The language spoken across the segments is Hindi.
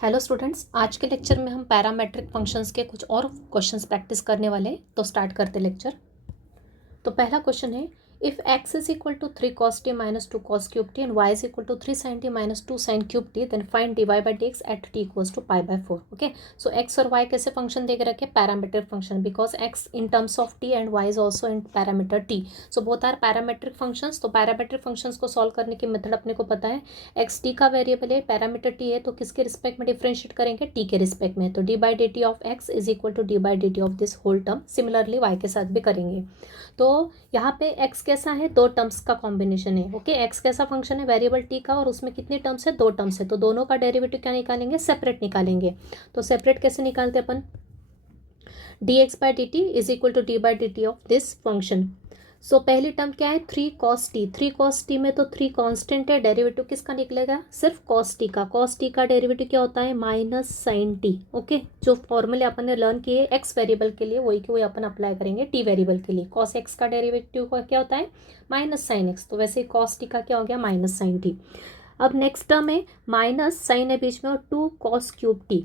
हेलो स्टूडेंट्स, आज के लेक्चर में हम पैरामेट्रिक फंक्शंस के कुछ और क्वेश्चंस प्रैक्टिस करने वाले हैं। तो स्टार्ट करते लेक्चर। तो पहला क्वेश्चन है, if x is equal to 3 cos t minus 2 cos cube t and y is equal to 3 sin t minus 2 sin cube t, then find dy by d x at t equals to pi by 4। Okay, so x और y कैसे फंक्शन दे के रखे? Parametric function, because x in terms of t and y is also in parameter t, so both are parametric functions. तो पैरामीट्रिक फंक्शंस को सॉल्व करने की मेथड अपने को पता है। x t का वेरिएबल है, पैरामीटर t है, तो किसके रिस्पेक्ट में डिफरेंशिएट करेंगे? t के रिस्पेक्ट में। तो d by d t of x is equal to d by d t of this whole term. Similarly y के साथ भी करेंगे। तो यहाँ पे x कैसा है? दो टर्म्स का कॉम्बिनेशन है। ओके, x कैसा फंक्शन है? वेरिएबल t का, और उसमें कितनी टर्म्स है? दो टर्म्स है, तो दोनों का डेरिवेटिव क्या निकालेंगे? सेपरेट निकालेंगे। तो सेपरेट कैसे निकालते अपन? D x by d t is equal to d by d t of this function. So पहली टर्म क्या है? 3 cos t। 3 cos t में तो 3 कांस्टेंट है, डेरिवेटिव किसका निकलेगा? सिर्फ cos t का। cos t का डेरिवेटिव क्या होता है? Minus sine t। ओके, जो फॉर्मूले अपन ने लर्न किए x वेरिएबल के लिए, वही के वही अपन अप्लाई करेंगे t वेरिएबल के लिए। cos x का डेरिवेटिव का क्या होता है? Minus sine x। तो वैसे ही cos t का क्या हो गया? Minus sine t। अब नेक्स्ट टर्म है, माइनस साइन है बीच में, और 2 cos क्यूब t।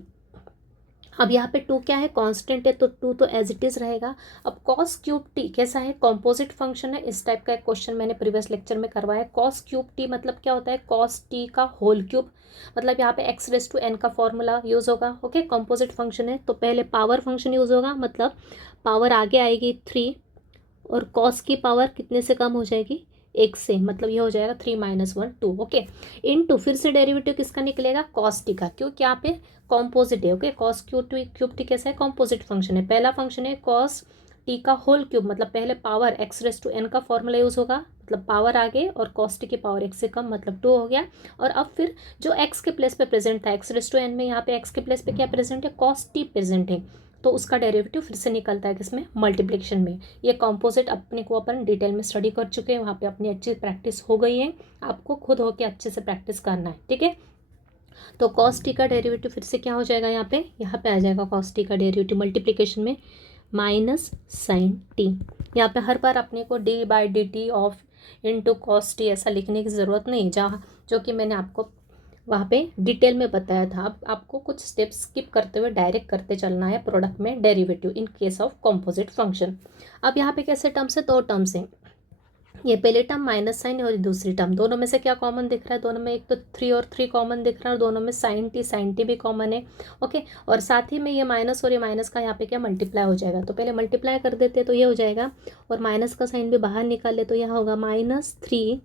अब यहाँ पे 2 क्या है? कांस्टेंट है, तो 2 तो एज इट इज रहेगा। अब cos क्यूब टी कैसा है? कॉम्पोजिट फंक्शन है। इस टाइप का एक क्वेश्चन मैंने प्रीवियस लेक्चर में करवाया। cos क्यूब टी मतलब क्या होता है? cos टी का होल क्यूब, मतलब यहाँ पे x रेस टू n का फॉर्मूला यूज होगा। ओके, कॉम्पोजिट फंक्शन है, तो पहले पावर फंक्शन यूज होगा, मतलब पावर आगे आएगी 3, और cos की पावर कितने से कम हो जाएगी? 1 से, मतलब ये हो जाएगा 3 माइनस 1 2। ओके, इन टू फिर से डेरिवेटिव किसका निकलेगा? cos टी का, क्योंकि यहाँ पे कॉम्पोजिट है। ओके, cos क्यूब टी कैसा है? कॉम्पोजिट फंक्शन है। पहला फंक्शन है cos टी का होल क्यूब, मतलब पहले power x raise to n का फॉर्मूला यूज होगा, मतलब पावर आगे, और cos टी की पावर 1 से कम, मतलब 2 हो गया। और अब फिर जो x के प्लेस पे प्रेजेंट था, x रेस टू n में यहाँ पे x के प्लेस पे क्या प्रेजेंट है? cos टी प्रेजेंट है, तो उसका डेरिवेटिव फिर से निकलता है किसमें? मल्टीप्लिकेशन में। ये कॉम्पोजिट अपने को अपन डिटेल में स्टडी कर चुके हैं, वहाँ पे अपनी अच्छी प्रैक्टिस हो गई है। आपको खुद होके अच्छे से प्रैक्टिस करना है, ठीक है। तो cos t का डेरिवेटिव फिर से क्या हो जाएगा? यहाँ पे आ जाएगा cos t का डेरिवेटिव मल्टीप्लिकेशन में माइनस साइन टी। यहाँ पे हर बार अपने को D by d t of into cos t ऐसा लिखने की ज़रूरत नहीं, जहाँ जो कि मैंने आपको वहाँ पे डिटेल में बताया था। अब आपको कुछ स्टेप्स स्किप करते हुए डायरेक्ट करते चलना है प्रोडक्ट में derivative in case of composite function. अब यहाँ पे कैसे टर्म्स है? दो टर्म्स हैं। ये पहले टर्म माइनस साइन और दूसरी टर्म, दोनों में से क्या कॉमन दिख रहा है? दोनों में एक तो 3 और 3 कॉमन दिख रहा है, और दोनों में साइन टी भी कॉमन है। ओके, और साथ ही में ये माइनस और ये माइनस का यहाँ पे क्या मल्टीप्लाई हो जाएगा, तो पहले मल्टीप्लाई कर देते हैं, तो ये हो जाएगा, और माइनस का साइन भी बाहर निकाल ले, तो यहाँ होगा माइनस 3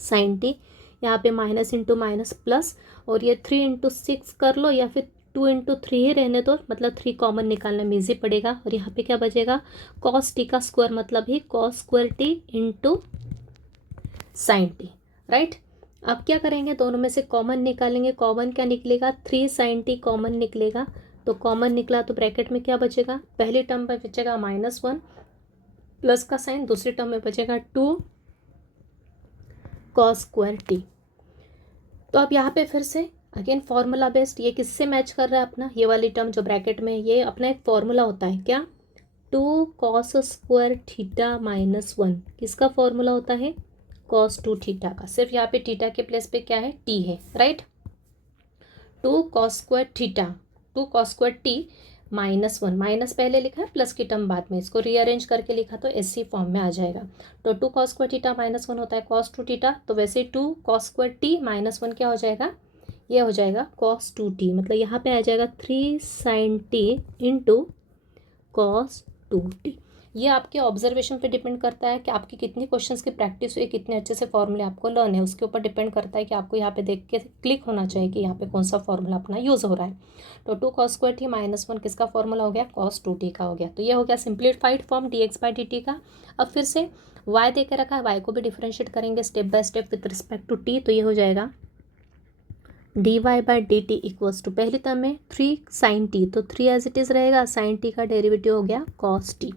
साइन टी। यहाँ पे माइनस इंटू माइनस प्लस, और ये 3 इंटू 6 कर लो, या फिर 2 इंटू 3 ही रहने दो, मतलब 3 कॉमन निकालने में ईजी पड़ेगा। और यहाँ पे क्या बचेगा? cos टी का स्क्वायर, मतलब ही cos square T into sine t, right. अब क्या करेंगे? दोनों में से कॉमन निकालेंगे। कॉमन क्या निकलेगा? 3 साइन टी कॉमन निकलेगा, तो कॉमन निकला तो ब्रैकेट में क्या बचेगा? पहली टर्म में बचेगा -1 प्लस का साइन, दूसरी टर्म में बचेगा 2 cos स्क्वायर टी। तो अब यहाँ पे फिर से अगेन फॉर्मूला बेस्ड, ये किससे मैच कर रहा है अपना? ये वाली टर्म जो ब्रैकेट में, ये अपना एक फॉर्मूला होता है क्या? 2 cos स्क्वायर थीटा माइनस 1, किसका फॉर्मूला होता है? cos 2 थीटा का। सिर्फ यहाँ पे थीटा के प्लेस पे क्या है? t है, right. 2 cos square theta, 2 cos square t minus 1, minus पहले लिखा है, प्लस की टर्म बाद में, इसको रीअरेंज करके लिखा तो ऐसी फॉर्म में आ जाएगा। तो 2 cos स्क्वायर थीटा माइनस 1 होता है cos 2 थीटा, तो वैसे 2 cos स्क्वायर t माइनस 1 क्या हो जाएगा? ये हो जाएगा cos 2t, मतलब यहाँ पे आ जाएगा 3 sin t into cos 2t। ये आपके ऑब्जर्वेशन पे डिपेंड करता है कि आपकी कितनी क्वेश्चंस की प्रैक्टिस हुई, कितने अच्छे से फॉर्मूले आपको लर्न है, उसके ऊपर डिपेंड करता है कि आपको यहाँ पे देख के क्लिक होना चाहिए कि यहाँ पे कौन सा फॉर्मूला अपना यूज़ हो रहा है। तो 2 cos स्क्वायर टी माइनस 1 किसका फॉर्मूला हो गया? cos 2t का हो गया। तो ये हो गया simplified form dx by dt का। अब फिर से y दे के रखा है, y को भी डिफ्रेंशिएट करेंगे step by step with respect to t, तो ये हो जाएगा d y by d t equals to, पहली टर्म में 3 साइन टी, तो 3 एज इट इज़ रहेगा, साइन टी का डेरिवेटिव हो गया cos टी,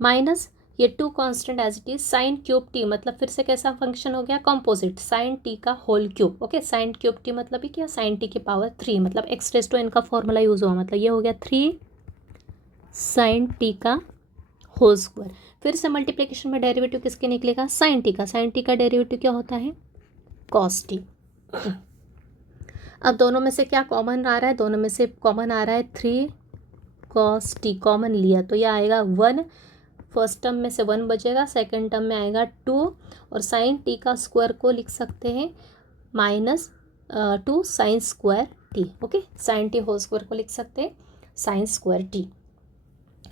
माइनस ये 2 constant as it is sine cube t, मतलब फिर से कैसा फंक्शन हो गया? कॉम्पोजिट, साइन टी का whole cube. Okay, sine cube t मतलब ही क्या? साइन टी की पावर 3, मतलब एक्स रेस टू एन का फॉर्मूला यूज हुआ, मतलब ये हो गया 3 साइन टी का होल स्क्वायर। फिर से मल्टीप्लिकेशन में डेरिवेटिव किसके निकलेगा? साइन टी का। साइन टी का डेरिवेटिव क्या होता है? cos T. अब दोनों में से क्या कॉमन आ रहा है, दोनों में से कॉमन आ रहा है 3 cos t, कॉमन लिया तो यह आएगा 1, फर्स्ट टर्म में से 1 बचेगा, सेकेंड टर्म में आएगा 2, और साइन t का स्क्वायर को लिख सकते हैं -2 sine square t। Okay, sine t whole square को लिख सकते हैं साइन स्क्वायर t।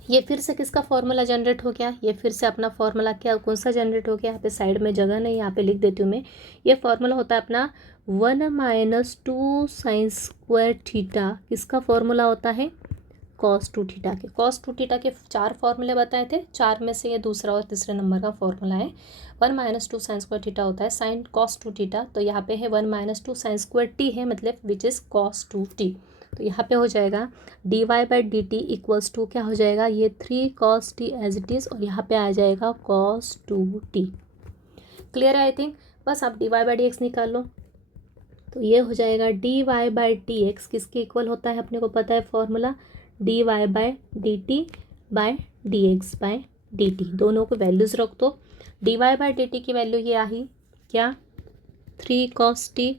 ये फिर से किसका फॉर्मूला जनरेट हो गया, ये फिर से अपना फॉर्मूला क्या कौन सा जनरेट हो गया, यहाँ पे साइड में जगह नहीं, यहाँ पे लिख देती हूँ मैं। ये फॉर्मूला होता है अपना 1 - 2 साइन स्क्वायर थीटा, किसका फॉर्मूला होता है, cos 2 थीटा के। cos 2 थीटा के 4 फॉर्मूले बताए थे, 4 में से ये दूसरा और तीसरे नंबर का फॉर्मूला है। 1 - 2 साइन स्क्वायर थीटा होता है साइन cos 2 थीटा, तो यहाँ पे है 1 - 2 साइन स्क्वायर टी है, मतलब विच इज़ cos 2 टी। तो यहाँ पे हो जाएगा dy/dt इक्वल्स टू क्या हो जाएगा, ये 3 cos t as it is, और यहाँ पे आ जाएगा cos 2t। क्लियर है आई थिंक। बस आप dy/dx निकाल लो, तो ये हो जाएगा dy/dx किसके इक्वल होता है, अपने को पता है फॉर्मूला, dy/dt/dx/dt। दोनों को वैल्यूज़ रख दो। dy/dt की वैल्यू ये आई क्या, 3 cos t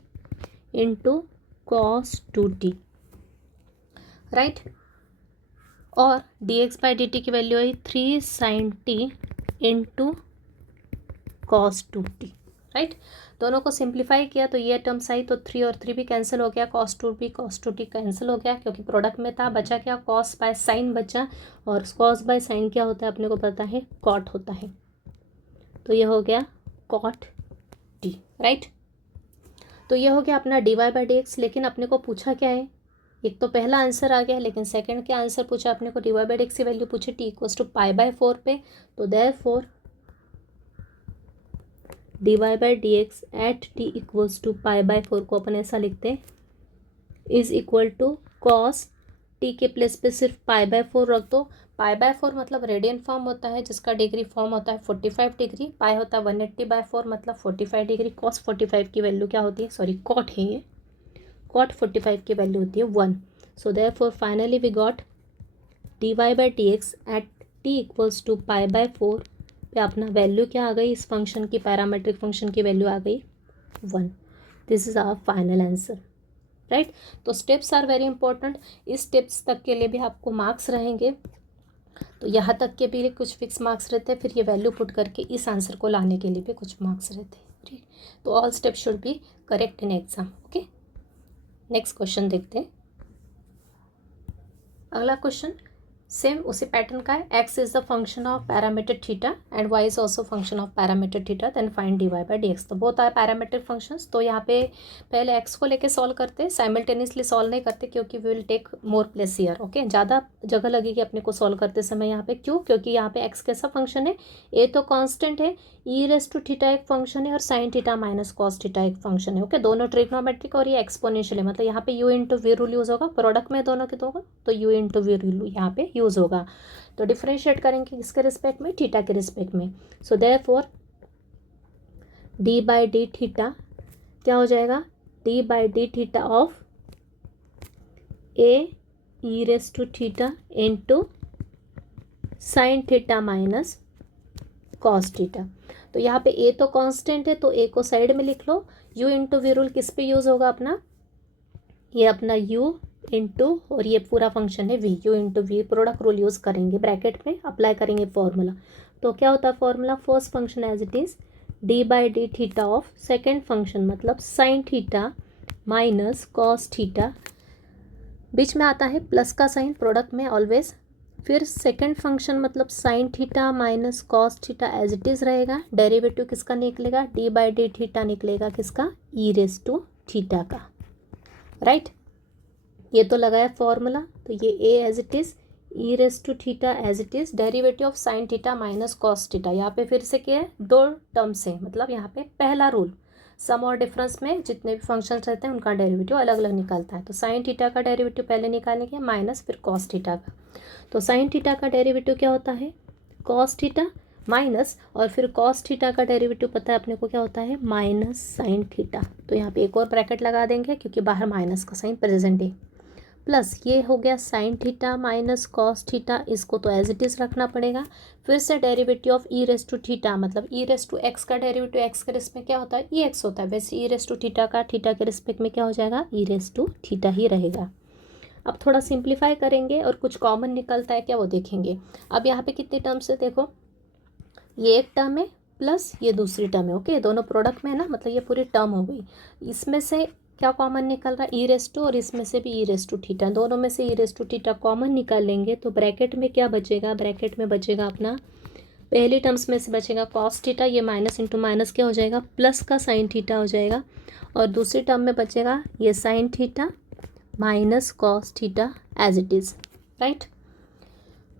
into cos 2t, right. और dx/dt की वैल्यू आई 3 sin t into cos 2t, right. दोनों को सिंप्लीफाई किया तो ये टर्म्स आई, तो 3 और 3 भी कैंसिल हो गया, cos 2 भी cos 2t कैंसिल हो गया, क्योंकि प्रोडक्ट में था, बचा क्या, cos बाय साइन बचा, और cos बाय साइन क्या होता है अपने को पता है, cot होता है, तो ये हो गया cot t, राइट। तो ये हो गया अपना dy/dx। लेकिन अपने को पूछा क्या है, एक तो पहला आंसर आ गया, लेकिन सेकंड क्या आंसर पूछा अपने को, dy/dx की वैल्यू पूछे t इक्वल्स टू π/4 पे, तो therefore dy/dx at t equals to π/4 को अपन ऐसा लिखते हैं, is equal to cos t के प्लेस पे सिर्फ π/4 रख दो। π/4 मतलब रेडियन फॉर्म होता है, जिसका डिग्री फॉर्म होता है 45 डिग्री, पाई होता है 180/4 मतलब 45 डिग्री। cos 45 की वैल्यू क्या होती है, सॉरी कॉट है ये, cot 45 की वैल्यू होती है 1। So therefore finally we got dy/dx at t equals to π/4 पे अपना वैल्यू क्या आ गई, इस फंक्शन की, पैरामेट्रिक फंक्शन की वैल्यू आ गई 1। This is our final answer, right. तो स्टेप्स आर वेरी इंपॉर्टेंट, इस स्टेप्स तक के लिए भी आपको मार्क्स रहेंगे, तो यहाँ तक के भी कुछ फिक्स मार्क्स रहते हैं, फिर ये वैल्यू पुट करके इस आंसर को लाने के लिए भी कुछ मार्क्स रहते हैं, ठीक। तो all steps should be correct in exam. Okay, next question देखते हैं। अगला क्वेश्चन सेम उसी पैटर्न का है, x is the function of parameter theta and y is also function of parameter theta, then find dy/dx। तो बोथ आर पैरामीट्रिक फंक्शंस, तो यहाँ पे पहले x को लेके सॉल्व करते हैं, साइमल्टेनियसली सॉल्व नहीं करते क्योंकि we will take more place here. Okay, ज़्यादा जगह लगेगी अपने को सॉल्व करते समय यहाँ पे, क्यों, क्योंकि यहाँ पे x कैसा फंक्शन है, a तो कांस्टेंट है, e⁻θ एक फंक्शन है, और sin θ माइनस cos θ एक फंक्शन है। ओके, दोनों ट्रिग्नोमेट्रिक और ये एक्सपोनेंशियल है, मतलब यहाँ पे u into v rule use होगा, प्रोडक्ट में दोनों के दोनों, तो u इंटू वी रूल यहाँ पे यूज़ होगा। तो डिफरेंशिएट करेंगे किसके रिस्पेक्ट में, थीटा के रिस्पेक्ट में। सो देयरफॉर d/d थीटा क्या हो जाएगा, d/d theta of e⁻θ into sine theta minus cos theta. तो यहाँ पे a तो कांस्टेंट है, तो a को साइड में लिख लो, u इंटू वी रूल किस पे यूज़ होगा अपना, ये अपना u इंटू, और ये पूरा फंक्शन है v, u into v, product rule use करेंगे, ब्रैकेट में अप्लाई करेंगे फॉर्मूला। तो क्या होता है formula, first function as it is d/d theta of second function मतलब sine theta minus cos theta, बीच में आता है प्लस का साइन प्रोडक्ट में ऑलवेज, फिर सेकेंड फंक्शन मतलब sine theta minus cos theta as it is रहेगा, डेरिवेटिव किसका निकलेगा, d/d थीटा निकलेगा किसका, e⁻θ का, राइट। ये तो लगाया फॉर्मूला, तो ये a as it is, e⁻θ as it is, derivative of sine theta minus cos theta. यहाँ पे फिर से क्या है, दो टर्म्स हैं, मतलब यहाँ पे पहला रूल, सम और डिफरेंस में जितने भी फंक्शंस रहते हैं उनका डेरिवेटिव अलग अलग निकलता है। तो साइन थीटा का डेरिवेटिव पहले निकालेंगे माइनस फिर cos थीटा का। तो साइन थीटा का डेरिवेटिव क्या होता है, cos थीटा माइनस, और फिर cos थीटा का डेरिवेटिव पता है अपने को क्या होता है, माइनस साइन थीटा। तो यहाँ पे एक और ब्रैकेट लगा देंगे क्योंकि बाहर माइनस का साइन प्रेजेंट है, प्लस ये हो गया sine theta minus cos theta, इसको तो एज इट इज़ रखना पड़ेगा। फिर से derivative of e raise to theta, मतलब ई रेस टू एक्स का डेरिवेटिव एक्स के रिस्पेक्ट में क्या होता है, ई एक्स होता है, वैसे ई रेस टू थीटा का थीटा के रिस्पेक्ट में क्या हो जाएगा, ई रेस टू थीटा ही रहेगा। अब थोड़ा सिंप्लीफाई करेंगे और कुछ कॉमन निकलता है क्या वो देखेंगे। अब यहाँ पे कितनी टर्म्स है, देखो ये एक टर्म है प्लस ये दूसरी टर्म है, ओके दोनों प्रोडक्ट में है ना, मतलब ये पूरी टर्म हो गई। इसमें से क्या कॉमन निकल रहा है, ई रेस टू, और इसमें से भी ई रेस टू थीटा, दोनों में से ई रेस टू थीटा कॉमन निकाल लेंगे तो ब्रैकेट में क्या बचेगा, ब्रैकेट में बचेगा अपना पहली टर्म्स में से बचेगा कॉस थीटा, ये माइनस इंटू माइनस क्या हो जाएगा, प्लस का साइन थीटा हो जाएगा, और दूसरी टर्म में बचेगा ये sine theta minus cos theta as it is, right.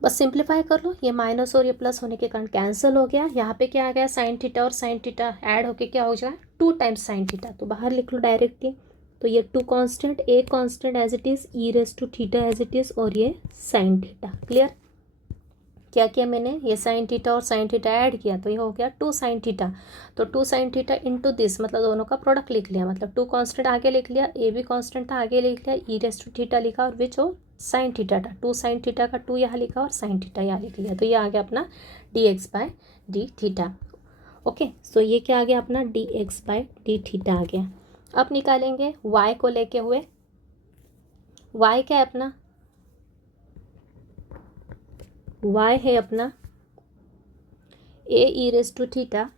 बस सिंप्लीफाई कर लो, ये माइनस और ये प्लस होने के कारण कैंसिल हो गया। यहाँ पे क्या आ गया, साइन थीटा और साइन थीटा ऐड होके क्या हो जाएगा, 2 टाइम्स साइन थीटा, तो बाहर लिख लो डायरेक्टली। तो ये 2 constant, a constant as it is, e raise to theta as it is, और ये साइन थीटा। क्लियर, क्या किया मैंने, ये साइन थीटा और साइन थीटा ऐड किया तो ये हो गया 2 साइन थीटा, तो 2 साइन थीटा इंटू दिस, मतलब दोनों का प्रोडक्ट लिख लिया, मतलब 2 कांस्टेंट आगे लिख लिया, ए भी कांस्टेंट था आगे लिख लिया, ई रेस टू थीटा लिखा और विच हो साइन थीटा था, 2 साइन थीटा का 2 यहाँ लिखा और साइन थीटा यहाँ लिख लिया, तो ये आ गया अपना d x by d theta. Okay, so ये क्या आ गया अपना d x by d theta आ गया। अब निकालेंगे वाई को लेके हुए, वाई क्या है अपना, वाई है अपना a e raise to theta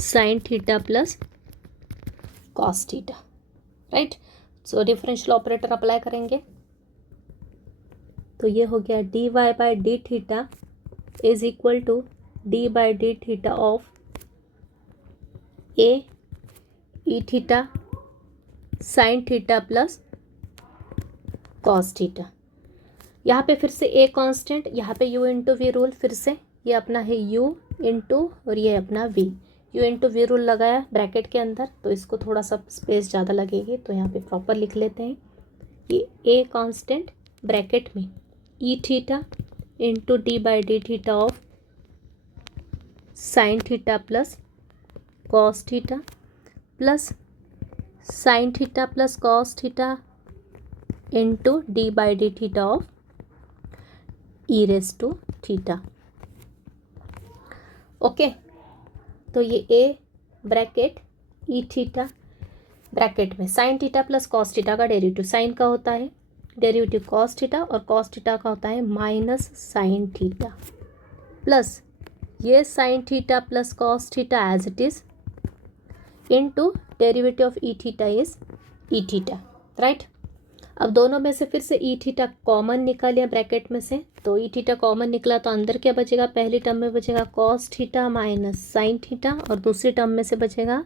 sine theta plus cos theta, right. So differential operator apply करेंगे तो ये हो गया d y by d theta is equal to d by d theta of a e theta sine theta plus cos theta. यहाँ पे फिर से ए कांस्टेंट, यहाँ पे यू इंटू वी रूल, फिर से ये अपना है यू इंटू और ये अपना v, u into v rule लगाया ब्रैकेट के अंदर, तो इसको थोड़ा सा स्पेस ज़्यादा लगेगी तो यहाँ पे प्रॉपर लिख लेते हैं। ये ए कांस्टेंट ब्रैकेट में e theta into d by d theta of sine theta plus cos theta plus sine theta plus cos theta into d by d theta of e raise to theta. Okay, तो ये a bracket e theta bracket में sine theta plus cos theta का डेरिवेटिव, साइन का होता है डेरिवेटिव कॉस थीटा और कॉस थीटा का होता है माइनस साइन थीटा, प्लस ये sine theta plus cos theta as it is into derivative of e theta is e theta, right. अब दोनों में से फिर से ई थीटा कॉमन निकालिए ब्रैकेट में से, तो ई थीटा कॉमन निकला तो अंदर क्या बचेगा, पहली टर्म में बचेगा cos theta minus sine theta और दूसरी टर्म में से बचेगा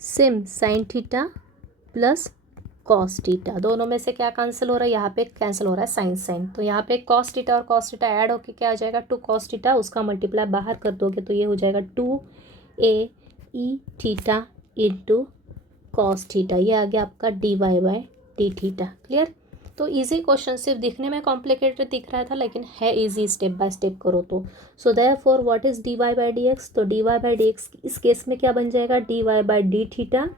SIM sign theta plus cos theta. दोनों में से क्या कैंसिल हो रहा है, यहाँ पे कैंसिल हो रहा है साइन साइन, तो यहाँ पे कॉस थीटा और कॉस थीटा ऐड होके क्या आ जाएगा 2 कॉस थीटा, उसका मल्टीप्लाई बाहर कर दोगे तो ये हो जाएगा 2 a e theta into cos theta, ये आ गया आपका d y by d theta. Clear, तो इजी क्वेश्चन, सिर्फ दिखने में कॉम्प्लिकेटेड दिख रहा था लेकिन है इजी स्टेप बाय स्टेप करो तो। So therefore what is d y by d x, तो d y by d x इस केस में क्या बन जाएगा, d y by d theta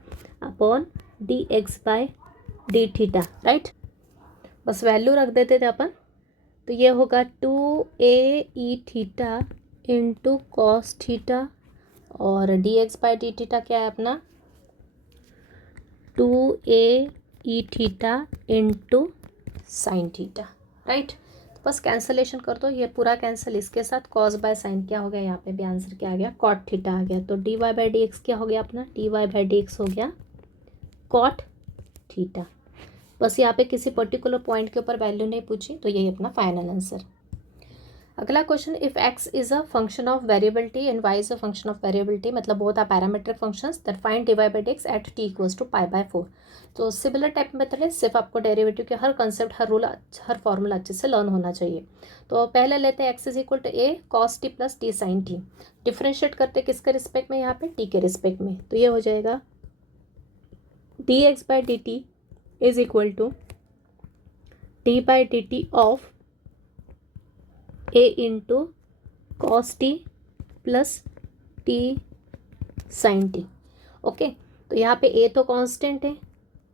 upon d x by d theta, right. बस वैल्यू रख देते थे अपन, तो ये होगा 2 a e theta into cos theta और d x by d theta क्या है अपना 2 a e theta into sine theta, right. तो बस कैंसलेशन कर दो, ये पूरा कैंसिल, इसके साथ कॉस बाय साइन क्या हो गया, यहाँ पे भी आंसर क्या आ गया कॉट थीटा आ गया, तो d y by d x क्या हो गया अपना d y by d x हो गया कॉट थीटा। बस यहाँ पे किसी पर्टिकुलर पॉइंट के ऊपर वैल्यू नहीं पूछी तो यही अपना फाइनल आंसर। अगला question, if x is a function of variability and y is a function of variability, मतलब both are parametric functions, that find d y by d x at t equals to pi by 4। तो सिमिलर टाइप मेथड है, सिर्फ आपको डेरिवेटिव के हर कंसेप्ट हर रूल हर फॉर्मूला अच्छे से लर्न होना चाहिए। तो पहले लेते हैं x is equal to a cos t plus t sine t, differentiate करते किसके रिस्पेक्ट में, यहाँ पे टी के रिस्पेक्ट में, तो ये हो जाएगा d x by d t is equal to d by d t of a into cos t plus t sine t. Okay, तो यहाँ पे ए तो कांस्टेंट है,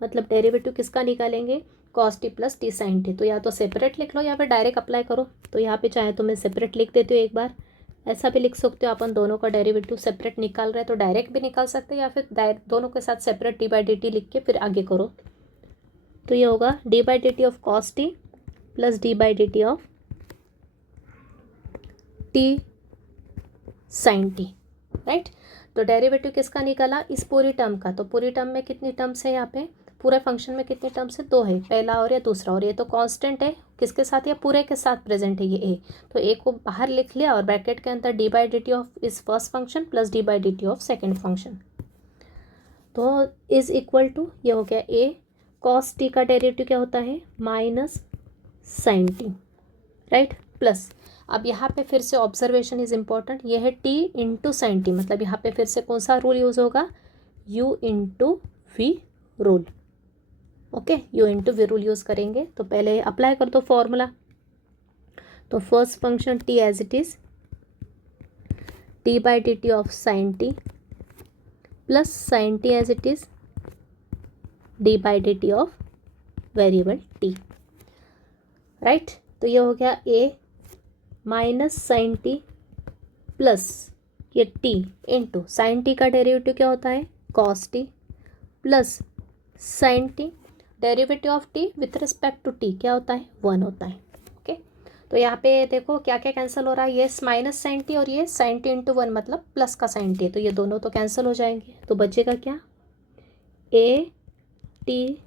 मतलब डेरिवेटिव किसका निकालेंगे, cos t plus t sine t. तो या तो सेपरेट लिख लो या फिर डायरेक्ट अप्लाई करो। तो यहाँ पे चाहे तो मैं सेपरेट लिख देती हूँ एक बार, ऐसा भी लिख सकते हो, अपन दोनों का डेरिवेटिव सेपरेट निकाल रहे हैं तो डायरेक्ट भी निकाल सकते हैं, या फिर दोनों के साथ separate d by d t लिख के फिर आगे करो। तो ये होगा d by d t of cos t plus d by d t of t sine t, right. तो डेरिवेटिव किसका निकाला, इस पूरी टर्म का। तो पूरी टर्म में कितनी टर्म्स है, यहाँ पे पूरे फंक्शन में कितनी टर्म्स है, 2 है, पहला और ये दूसरा। और ये तो कांस्टेंट है, किसके साथ, या पूरे के साथ प्रेजेंट है ये ए। तो ए को बाहर लिख लिया और ब्रैकेट के अंदर d by d t of इस first function plus d by d t of second function. तो इज इक्वल टू ये हो गया ए कॉस टी का डेरिवेटिव क्या होता है, minus sine t, right, plus. अब यहाँ पे फिर से ऑब्जर्वेशन इज इम्पॉर्टेंट, ये है टी इंटू साइन टी, मतलब यहाँ पे फिर से कौन सा रूल यूज़ होगा, u into v rule. Okay, u into v rule use करेंगे। तो पहले अप्लाई कर दो फॉर्मूला। तो first function t as it is t by d t of sine t plus sine t as it is d by d t of variable t, right. तो ये हो गया a minus sine t plus ये टी इंटू साइन टी का डेरिवेटिव क्या होता है, cos t plus sine t, derivative of t with respect to t क्या होता है, 1 होता है। ओके, तो यहाँ पे देखो क्या क्या कैंसिल हो रहा है, ये माइनस साइन टी और ये साइन टी इंटू 1 मतलब प्लस का साइन टी, तो ये दोनों तो कैंसिल हो जाएंगे। तो बचेगा क्या, ए टी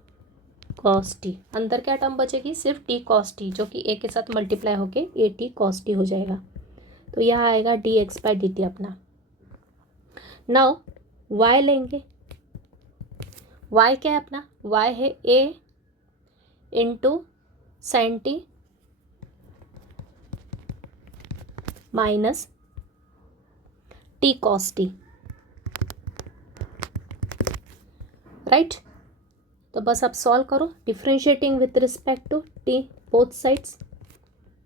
कॉस टी, अंदर क्या टर्म बचेगी, सिर्फ टी कॉस टी, जो कि ए के साथ मल्टीप्लाई होके ए टी कॉस टी हो जाएगा। तो यह आएगा d x by d t अपना। नाउ वाई लेंगे, वाई क्या है अपना, वाई है a into sine t minus t cos t, right. तो बस आप सॉल्व करो, differentiating with respect to t both sides.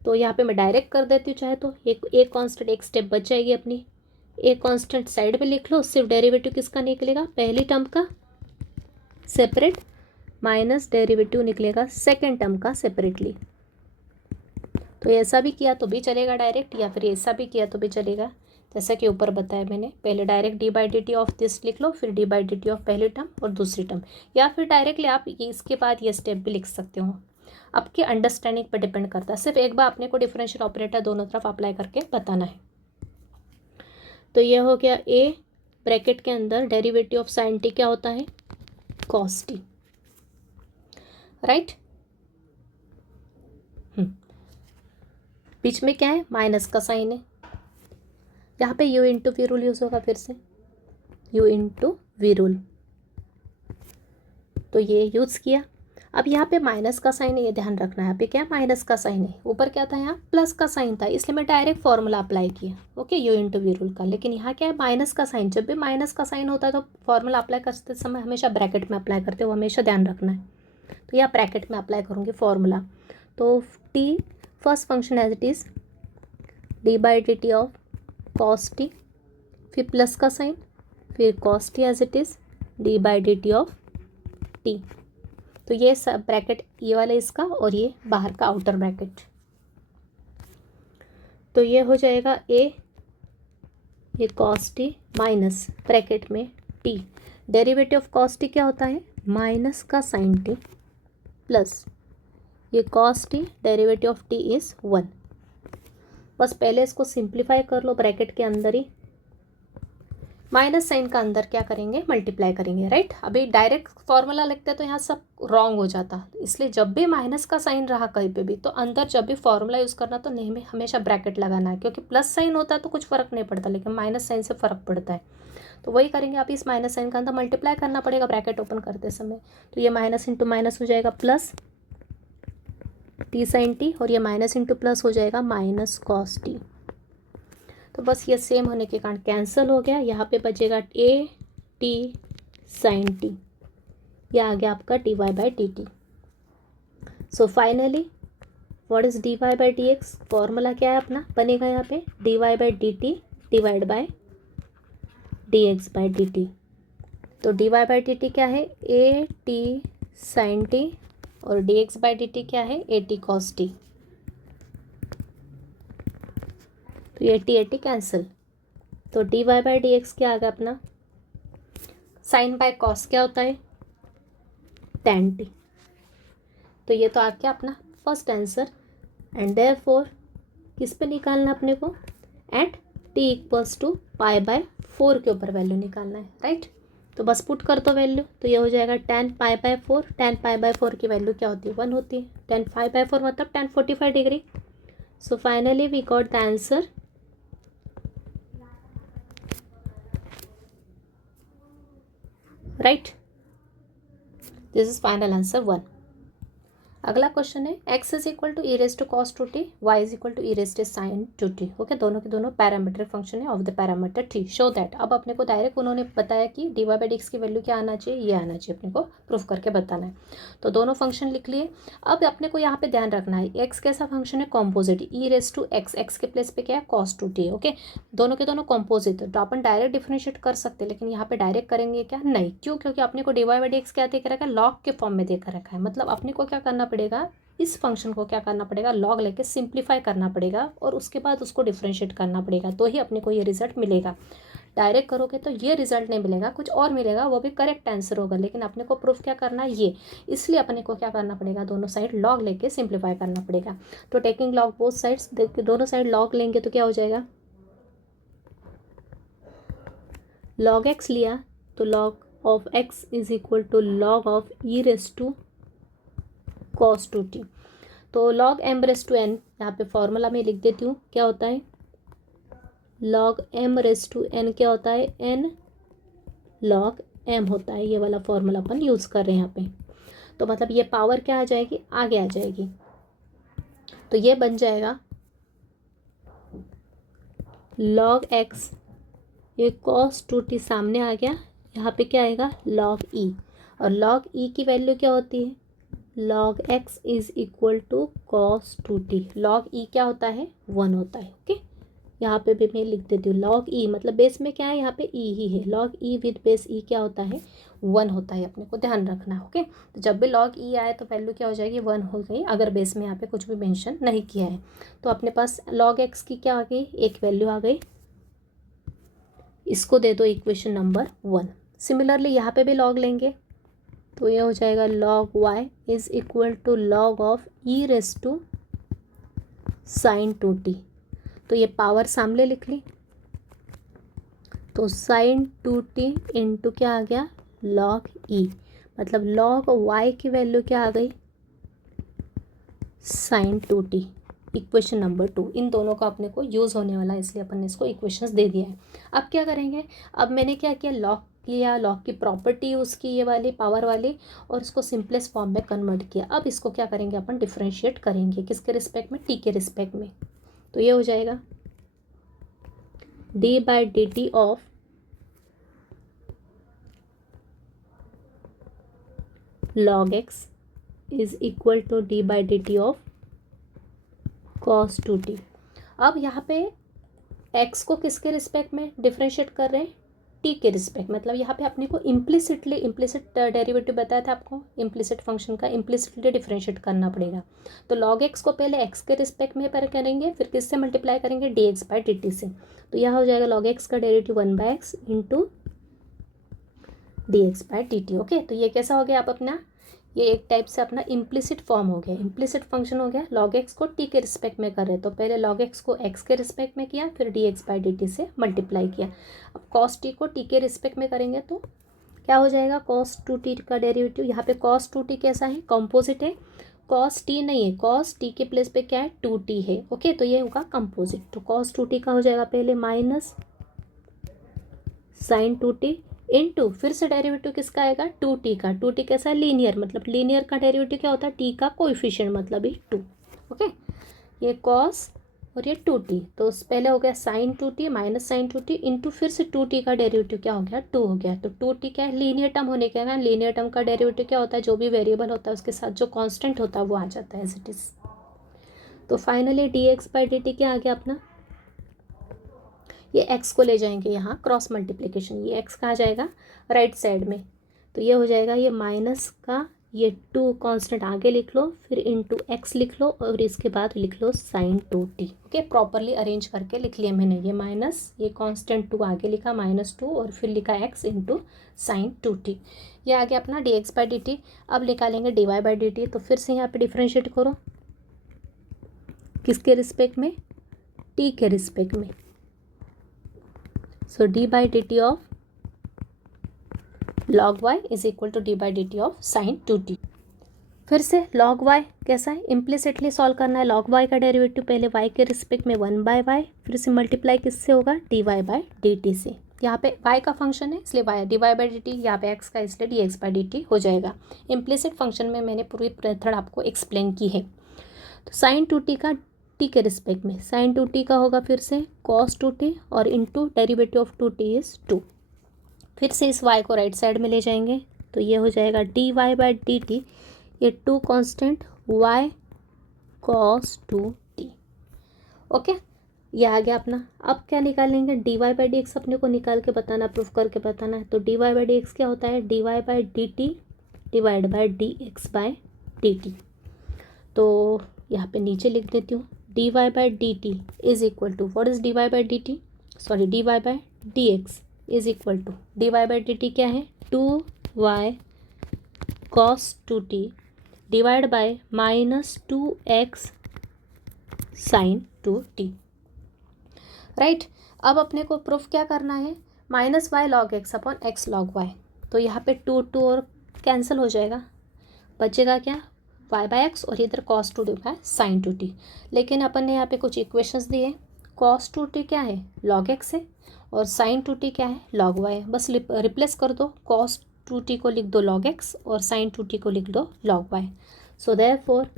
तो यहाँ पे मैं डायरेक्ट कर देती हूँ, चाहे तो एक कांस्टेंट एक स्टेप बच जाएगी अपनी, एक कांस्टेंट साइड पे लिख लो, सिर्फ डेरिवेटिव किसका निकलेगा, पहली टर्म का सेपरेट माइनस डेरिवेटिव निकलेगा सेकेंड टर्म का सेपरेटली। तो ऐसा भी किया तो भी चलेगा डायरेक्ट, या फिर ऐसा भी किया तो भी चलेगा, जैसा कि ऊपर बताया मैंने। पहले direct D by d t of this लिख लो, फिर D by d t of पहली टर्म और दूसरी टर्म, या फिर डायरेक्टली आप ये इसके बाद ये स्टेप भी लिख सकते हो। आपकी अंडरस्टैंडिंग पर डिपेंड करता है, सिर्फ एक बार अपने को डिफरेंशियल ऑपरेटर दोनों तरफ अप्लाई करके बताना है। तो ये हो गया ए ब्रैकेट के अंदर डेरिवेटिव ऑफ साइन टी क्या होता है, कॉस टी, राइट। बीच में क्या है, माइनस का साइन है, यहाँ पे u into v rule use होगा, फिर से यू इंटू वी रूल, तो ये यूज़ किया। अब यहाँ पे माइनस का साइन है, ये ध्यान रखना है, यहाँ पे क्या माइनस का साइन है, ऊपर क्या था, यहाँ प्लस का साइन था, इसलिए मैं डायरेक्ट फॉर्मूला अप्लाई किया, okay, u into v rule का। लेकिन यहाँ क्या है, माइनस का साइन, जब भी माइनस का साइन होता है तो फॉर्मूला अप्लाई करते समय हमेशा ब्रैकेट में अप्लाई करते हो, हमेशा ध्यान रखना है। तो यहाँ ब्रैकेट में अप्लाई करूँगी फॉर्मूला। तो t first function as it is d by d t of cos t, फिर प्लस का साइन, फिर cos t as it is d by d t of t. तो ये सब ब्रैकेट ये वाला इसका और ये बाहर का आउटर ब्रैकेट। तो ये हो जाएगा ये कॉस टी माइनस ब्रैकेट में T, derivative of cos T क्या होता है, माइनस का साइन टी प्लस ये cos T, derivative of T is 1। बस पहले इसको सिंप्लीफाई कर लो, ब्रैकेट के अंदर ही माइनस साइन का अंदर क्या करेंगे, मल्टीप्लाई करेंगे, राइट। अभी डायरेक्ट फॉर्मूला लिखते तो यहाँ सब रॉन्ग हो जाता, इसलिए जब भी माइनस का साइन रहा कहीं पे भी तो अंदर जब भी फॉर्मूला यूज़ करना तो नहीं में हमेशा ब्रैकेट लगाना है, क्योंकि प्लस साइन होता है तो कुछ फ़र्क नहीं पड़ता, लेकिन माइनस साइन से फ़र्क पड़ता है। तो वही करेंगे, आप इस माइनस साइन का अंदर मल्टीप्लाई करना पड़ेगा ब्रैकेट ओपन करते समय। तो ये माइनस इंटू माइनस हो जाएगा प्लस टी साइन टी, और ये माइनस इंटू प्लस हो जाएगा माइनस कॉस टी। तो बस ये सेम होने के कारण कैंसिल हो गया, यहाँ पे बचेगा ए टी साइन टी, ये आ गया आपका d y by d t. So finally what is d y by d x, formula क्या है अपना बनेगा यहाँ पे, d y by d t divide by d x by d t, तो d y by d t क्या है, ए टी साइन टी, और d x by d t क्या है, ए टी कॉस टी। तो ये टी ए टी कैंसिल, तो d y by d x क्या आ गया अपना, साइन बाय कॉस क्या होता है, टैन टी। तो ये तो आ गया अपना फर्स्ट आंसर। एंड देयरफॉर किस पे निकालना अपने को, at t equals to pi by 4 के ऊपर वैल्यू निकालना है, राइट। तो बस पुट कर दो वैल्यू, तो ये हो जाएगा tan pi by 4। tan pi by 4 की वैल्यू क्या होती है, 1 होती है। tan पाई बाय 4 मतलब tan 45 degree. So finally we got the answer right. This is final answer 1। अगला क्वेश्चन है x is equal to e raise to cos two t, y is equal to e raise to sine two t. Okay, दोनों के दोनों पैरामीट्रिक फंक्शन है of the parameter t. Show that, अब अपने को डायरेक्ट उन्होंने बताया कि d y by d x की वैल्यू क्या आना चाहिए, ये आना चाहिए, अपने को प्रूफ करके बताना है। तो दोनों फंक्शन लिख लिए। अब अपने को यहाँ पे ध्यान रखना है, एक्स कैसा फंक्शन है, composite, e raise to x, x के प्लेस पे क्या है, कॉस टू टी। ओके, दोनों के दोनों कॉम्पोजिट है, तो अपन डायरेक्ट डिफरेंशिएट कर सकते हैं, लेकिन यहाँ पे डायरेक्ट करेंगे क्या, नहीं। क्यों, क्योंकि अपने को d y by d x क्या देख रखा है, लॉग के फॉर्म में देख रखा है। मतलब अपने को क्या करना पड़ेगा, इस फंक्शन को क्या करना पड़ेगा, लॉग लेके सिंप्लीफाई करना पड़ेगा, और उसके बाद उसको डिफरेंशिएट करना पड़ेगा, तो ही अपने को ये रिजल्ट मिलेगा। डायरेक्ट करोगे तो ये रिजल्ट नहीं मिलेगा, कुछ और मिलेगा, वो भी करेक्ट आंसर होगा, लेकिन अपने को प्रूफ क्या करना है, ये। इसलिए अपने को क्या करना पड़ेगा, दोनों साइड लॉग लेके सिंप्लीफाई करना पड़ेगा। तो टेकिंग लॉग बोथ साइड्स, दोनों साइड लॉग लेंगे तो क्या हो जाएगा, लॉग एक्स लिया तो log of x is equal to log of e raise to cos two t. तो log m raise to n, यहाँ पे फॉर्मूला में लिख देती हूँ, क्या होता है, log m raise to n क्या होता है, एन लॉग एम होता है। ये वाला फॉर्मूला अपन यूज़ कर रहे हैं यहाँ पे। तो मतलब ये पावर क्या आ जाएगी, आगे आ जाएगी, तो ये बन जाएगा लॉग एक्स, ये कॉस टू टी सामने आ गया, यहाँ पे क्या आएगा, लॉग ई, और लॉग ई की वैल्यू क्या होती है, log x is equal to cos two t. Log e क्या होता है, 1 होता है। ओके, यहाँ पे भी मैं लिख देती हूँ, लॉग ई मतलब बेस में क्या है, यहाँ पे ई ही है, लॉग ई विद बेस ई क्या होता है, 1 होता है, अपने को ध्यान रखना है। ओके, तो जब भी लॉग ई आए तो वैल्यू क्या हो जाएगी, 1 हो गई, अगर बेस में यहाँ पे कुछ भी मेंशन नहीं किया है। तो अपने पास लॉग एक्स की क्या आ गई, एक वैल्यू आ गई, इसको दे दो इक्वेशन नंबर 1। सिमिलरली यहाँ पे भी लॉग लेंगे, तो ये हो जाएगा log y is equal to log of e raise to sine two t. तो ये पावर सामने लिख ली, तो साइन टू टी इंटू क्या आ गया, लॉग ई, मतलब लॉग y की वैल्यू क्या आ गई, sign two T. Equation number 2, इन दोनों का अपने को यूज़ होने वाला है, इसलिए अपन ने इसको इक्वेशंस दे दिया है। अब क्या करेंगे, अब मैंने क्या किया, लॉग लिया, लॉग की प्रॉपर्टी यूज़ की, ये वाली पावर वाली, और इसको सिंपलेस्ट फॉर्म में कन्वर्ट किया। अब इसको क्या करेंगे, अपन डिफरेंशिएट करेंगे, किसके रिस्पेक्ट में, टी के रिस्पेक्ट में। तो ये हो जाएगा d by d t of log x is equal to d by d t of cos two t. अब यहाँ पे x को किसके रिस्पेक्ट में डिफरेंशिएट कर रहे हैं, t के रिस्पेक्ट, मतलब यहाँ पे अपने को इम्प्लिसिट डेरिवेटिव बताया था आपको, इम्प्लिसिट फंक्शन का इम्प्लिसिटली डिफरेंशिएट करना पड़ेगा। तो log x को पहले x के रिस्पेक्ट में पर करेंगे, फिर किससे मल्टीप्लाई करेंगे, dx बाई dt से। तो यह हो जाएगा log x का derivative 1/x into dx by dt। Okay, तो ये कैसा हो गया, आप अपना ये एक टाइप से अपना इम्प्लिसिट फॉर्म हो गया, इम्प्लिसिट फंक्शन हो गया। log x को t के रिस्पेक्ट में कर रहे तो पहले log x को x के रिस्पेक्ट में किया, फिर dx बाई dt से मल्टीप्लाई किया। अब cos t को t के रिस्पेक्ट में करेंगे तो क्या हो जाएगा, cos 2t का डेरिवेटिव, यहाँ पे cos 2t कैसा है, कॉम्पोजिट है, cos t नहीं है, cos t के प्लेस पे क्या है, 2t है। ओके, तो ये होगा कंपोजिट, तो cos 2t का हो जाएगा पहले माइनस साइन 2t इनटू, फिर से डेरिवेटिव किसका आएगा, 2t का। 2t कैसा है, लीनियर, मतलब लीनियर का डेरिवेटिव क्या होता है, t का कोएफिशिएंट मतलब ही 2। ओके, ये cos और ये 2t, तो पहले हो गया sign 2t minus sign 2t into फिर से 2t का डेरिवेटिव क्या हो गया, 2 हो गया। तो 2t क्या है, लीनियर टर्म होने के कारण लीनियर टर्म का डेरिवेटिव क्या होता है, जो भी वेरिएबल होता है उसके साथ जो कांस्टेंट होता है वो आ जाता है एज इट इज़। तो फाइनली dx बाई dt क्या आ गया अपना, ये x को ले जाएंगे यहाँ क्रॉस मल्टीप्लिकेशन, ये x कहाँ जाएगा राइट साइड में, तो ये हो जाएगा ये माइनस का ये 2 कांस्टेंट आगे लिख लो, फिर इंटू x लिख लो और इसके बाद लिख लो sin 2t। Okay, properly arrange करके लिख लिया मैंने, ये माइनस ये कांस्टेंट 2 आगे लिखा -2 और फिर लिखा x इंटू sin 2t। ये आ गया अपना dx/dt। अब निकालेंगे dy/dt, तो फिर से यहाँ पे डिफ्रेंशिएट करो, किसके रिस्पेक्ट में, t के रिस्पेक्ट में। So d/dt of log y is equal to d/dt of sin 2t। फिर से log y कैसा है, इम्प्लिसिटली सॉल्व करना है। log y का डेरिवेटिव पहले y के रिस्पेक्ट में 1/y, फिर से मल्टीप्लाई किससे होगा dy/dt से। यहाँ पे y का फंक्शन है इसलिए y dy/dt, यहाँ पे x का इसलिए dx/dt हो जाएगा। इम्प्लिसिट फंक्शन में मैंने पूरी मेथड आपको एक्सप्लेन की है। तो sin 2t का t के रिस्पेक्ट में sin 2t का होगा फिर से cos 2t और into derivative of 2t is 2। फिर से इस y को राइट साइड में ले जाएंगे तो ये हो जाएगा dy/dt, ये 2 constant y cos 2t। Okay, ये आ गया अपना। अब क्या निकालेंगे, dy/dx अपने को निकाल के बताना, प्रूफ करके बताना है। तो dy/dx क्या होता है, dy/dt डिवाइड बाय dx/dt। तो यहाँ पे नीचे लिख देती हूँ dy/dt is equal to what is dy/dt, sorry dy/dx is equal to dy/dt क्या है 2y cos 2t divide by -2x sin 2t। Right, अब अपने को प्रूफ क्या करना है, -y log x upon x log y। तो यहाँ पे 2 और कैंसिल हो जाएगा, बचेगा क्या y/x और इधर cos 2t bye sin 2t। लेकिन अपन ने यहाँ पे कुछ इक्वेशंस दिए, cos 2t क्या है log x है और sin 2t क्या है log y है। बस रिप्लेस कर दो, cos 2t को लिख दो log x और sin 2t को लिख दो log y। सो देयरफॉर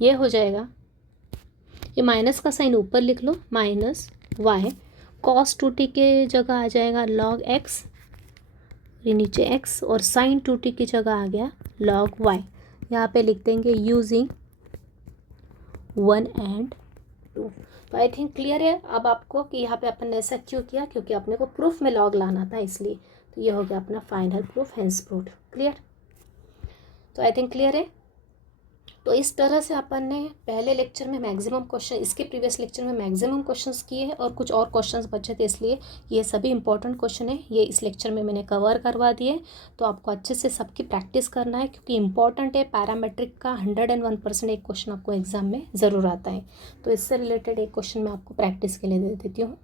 ये हो जाएगा, ये माइनस का साइन ऊपर लिख लो -y cos 2t के जगह आ जाएगा log x, ये नीचे x और sin 2t की जगह आ गया log y। यहाँ पे लिख देंगे यूजिंग 1 and 2। तो आई थिंक क्लियर है अब आपको कि यहाँ पे अपन ने ऐसा क्यों किया, क्योंकि अपने को प्रूफ में लॉग लाना था इसलिए। तो ये हो गया अपना final proof, hence proved. Clear, तो आई थिंक क्लियर है। तो इस तरह से अपन ने पहले लेक्चर में मैक्सिमम क्वेश्चन, इसके प्रीवियस लेक्चर में मैक्सिमम क्वेश्चंस किए हैं और कुछ और क्वेश्चंस बचे थे, इसलिए ये सभी इंपॉर्टेंट क्वेश्चन है ये इस लेक्चर में मैंने कवर करवा दिए। तो आपको अच्छे से सबकी प्रैक्टिस करना है क्योंकि इंपॉर्टेंट है, पैरामेट्रिक का 101% एक क्वेश्चन आपको एग्जाम में ज़रूर आता है। तो इससे रिलेटेड एक क्वेश्चन मैं आपको प्रैक्टिस के लिए दे देती हूँ।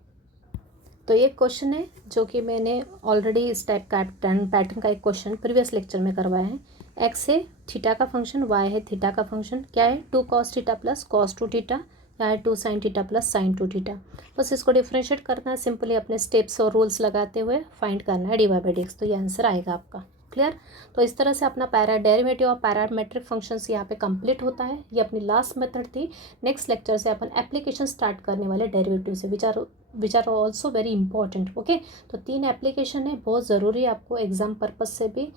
तो ये क्वेश्चन है जो कि मैंने ऑलरेडी इस टाइप का पैटर्न का एक क्वेश्चन प्रीवियस लेक्चर में करवाया है। x है थीटा का फंक्शन, y है थीटा का फंक्शन, क्या है 2 cos theta plus cos 2 theta, या है 2 sin theta plus sin 2 theta. बस इसको डिफ्रेंशिएट करना है, सिंपली अपने स्टेप्स और रूल्स लगाते हुए फाइंड करना है dy/dx, तो ये आंसर आएगा आपका। क्लियर, तो इस तरह से अपना डेरिवेटिव और पैरामेट्रिक फंक्शंस यहाँ पे कंप्लीट होता है। ये अपनी लास्ट मेथड थी। नेक्स्ट लेक्चर से अपन एप्लीकेशन स्टार्ट करने वाले डेरिवेटिव से, which are also very important. Okay, तो 3 एप्लीकेशन है, बहुत ज़रूरी है आपको एग्जाम पर्पज से भी,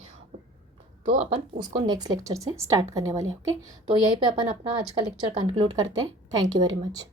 तो अपन उसको नेक्स्ट लेक्चर से स्टार्ट करने वाले हैं। ओके, तो यहीं पे अपन अपना आज का लेक्चर कंक्लूड करते हैं। Thank you very much.